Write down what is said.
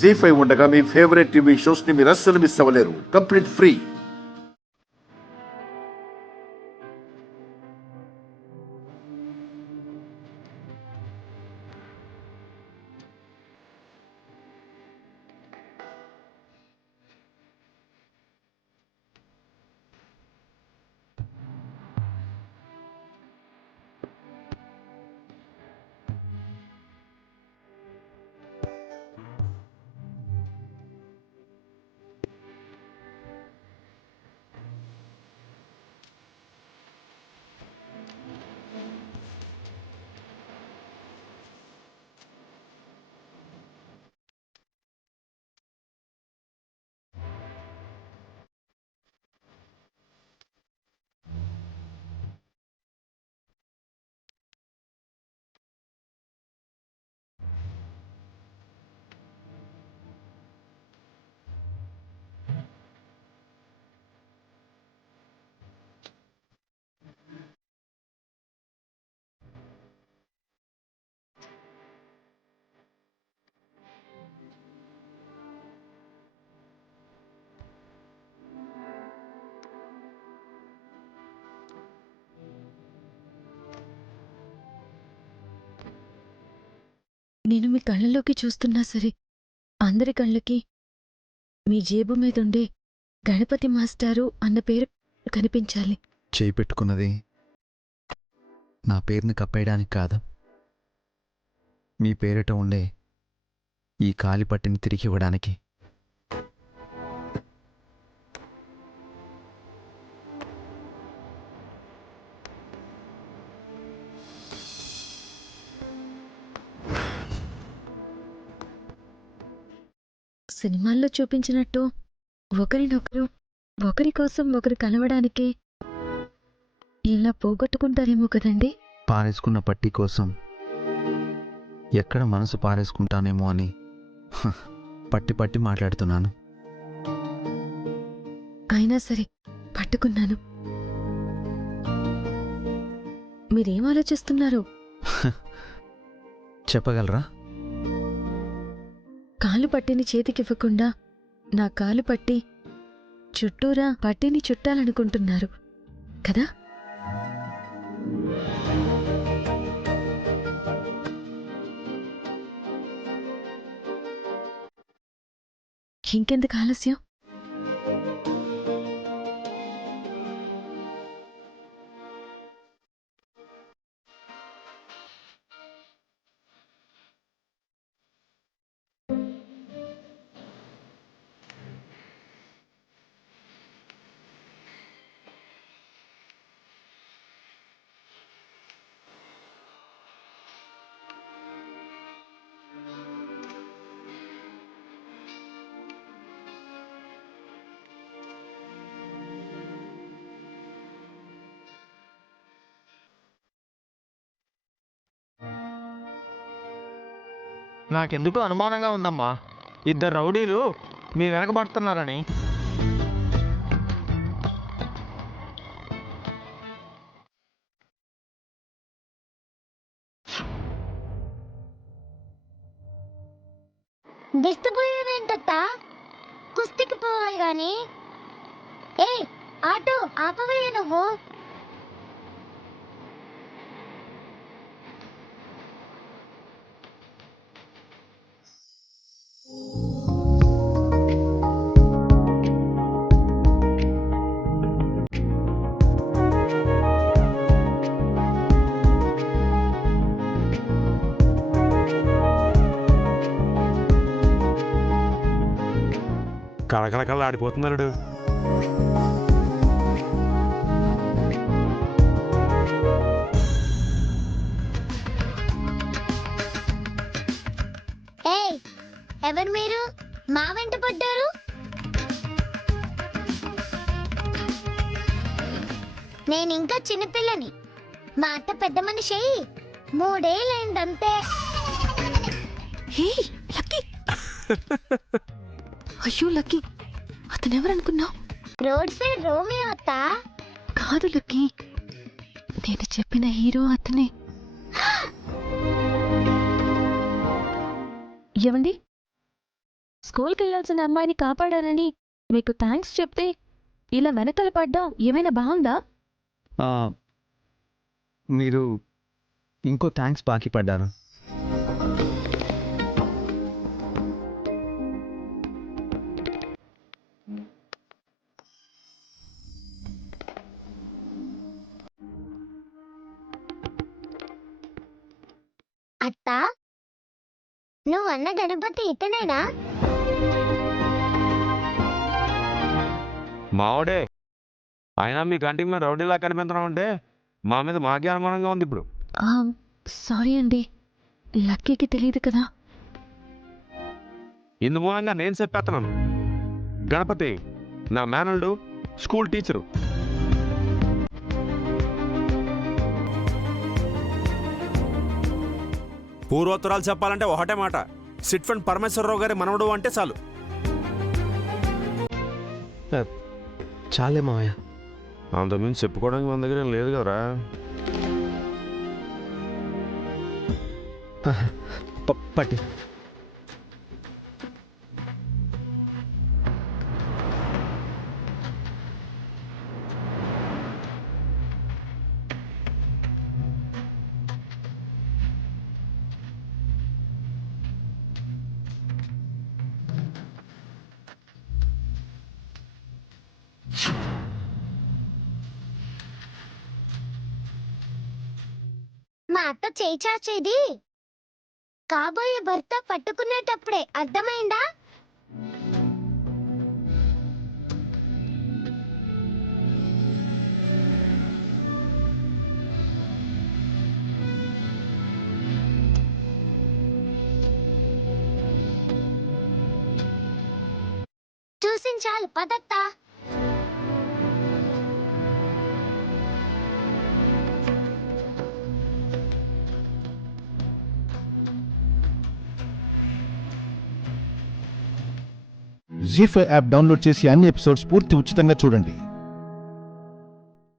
జీ5 ఉండగా మీ favourite TV shows ని మీరు అస్సలు మిస్ అవ్వలేరు. Complete free. నేను మీ కళ్ళలోకి చూస్తున్నా సరే అందరి కళ్ళకి మీ జేబు మీదుండే గణపతి మాస్టారు అన్న పేరు కనిపించాలి. చేయి పెట్టుకున్నది నా పేరుని కప్పేయడానికి కాదు, మీ పేరిట ఉండే ఈ కాలిపట్టిని తిరిగి ఇవ్వడానికి. సినిమాల్లో చూపించినట్టు ఒకరినొకరు ఒకరి కోసం ఒకరు కలవడానికి ఇలా పోగొట్టుకుంటారేమో కదండి. పారేసుకున్న పట్టి కోసం ఎక్కడ మనసు పారేసుకుంటానేమో అని పట్టి పట్టి మాట్లాడుతున్నాను. అయినా సరే పట్టుకున్నాను. మీరేం ఆలోచిస్తున్నారు? చెప్పగలరా? కాలు పట్టిని చేతికివ్వకుండా నా కాలు పట్టి చుట్టూరా పట్టిని చుట్టాలనుకుంటున్నారు కదా? ఇంకెందుకు ఆలస్యం? నాకెందుకు అనుమానంగా ఉందమ్మా, ఇద్దరు రౌడీలు మీ వెనకబడుతున్నారని. దిష్టపోయావేంటత్తా? కుస్తీకి పోవాలి గాని. ఏ ఆటో ఆపవయ్య నువ్వు. కళకళ ఆడిపోతున్నాడు. ఏయ్ ఎవరు మీరు? మా వెంట పడ్డారు. నేనింకా చిన్నపిల్లని. మా అత్త పెద్ద మనిషి. 3 ఏళ్ళైందంతే. హే లక్కీ! అయ్యో లక్కీ, అతనెవరనుకున్నావు? రోడ్ సైడ్ రోమియో అత్త. కాదు లక్కీ, నేను చెప్పిన హీరో అతనే. ఏమండి, స్కూల్కి వెళ్ళాల్సిన అమ్మాయిని కాపాడారని మీకు థ్యాంక్స్ చెప్తే ఇలా వెనకాల పడ్డం ఏమైనా బాగుందా? ఆ, మీరు ఇంకో థ్యాంక్స్ బాకీ పడ్డారు. అత్త, నువ్వు అన్న గణపతి ఇతనేనా? మావాడే. అయినా మీ కంటికి మేము రౌడీలా కనిపించడం అంటే మా మీద మాకే అనుమానంగా ఉంది ఇప్పుడు. సారీ అండి, లక్కీకి తెలియదు కదా. ఇందు మూలంగా నేను చెప్పేస్తున్నాను. గణపతి నా మేనల్డు, స్కూల్ టీచరు. పూర్వోత్తరాలు చెప్పాలంటే ఒకటే మాట, సిట్ ఫండ్ పరమేశ్వరరావు గారి మనవడు అంటే చాలు. చాలే మావయ్య. అంతకుమించి చెప్పుకోవడానికి మన దగ్గర ఏం లేదు కదరా. పట్టి మా అత్త చేయి చాచేది కాబోయే భర్త పట్టుకునేటప్పుడే, అర్థమైందా? చూసించాలు పదత్తా. జీ5 యాప్ డౌన్లోడ్ చేసి అన్ని ఎపిసోడ్స్ పూర్తి ఉచితంగా చూడండి.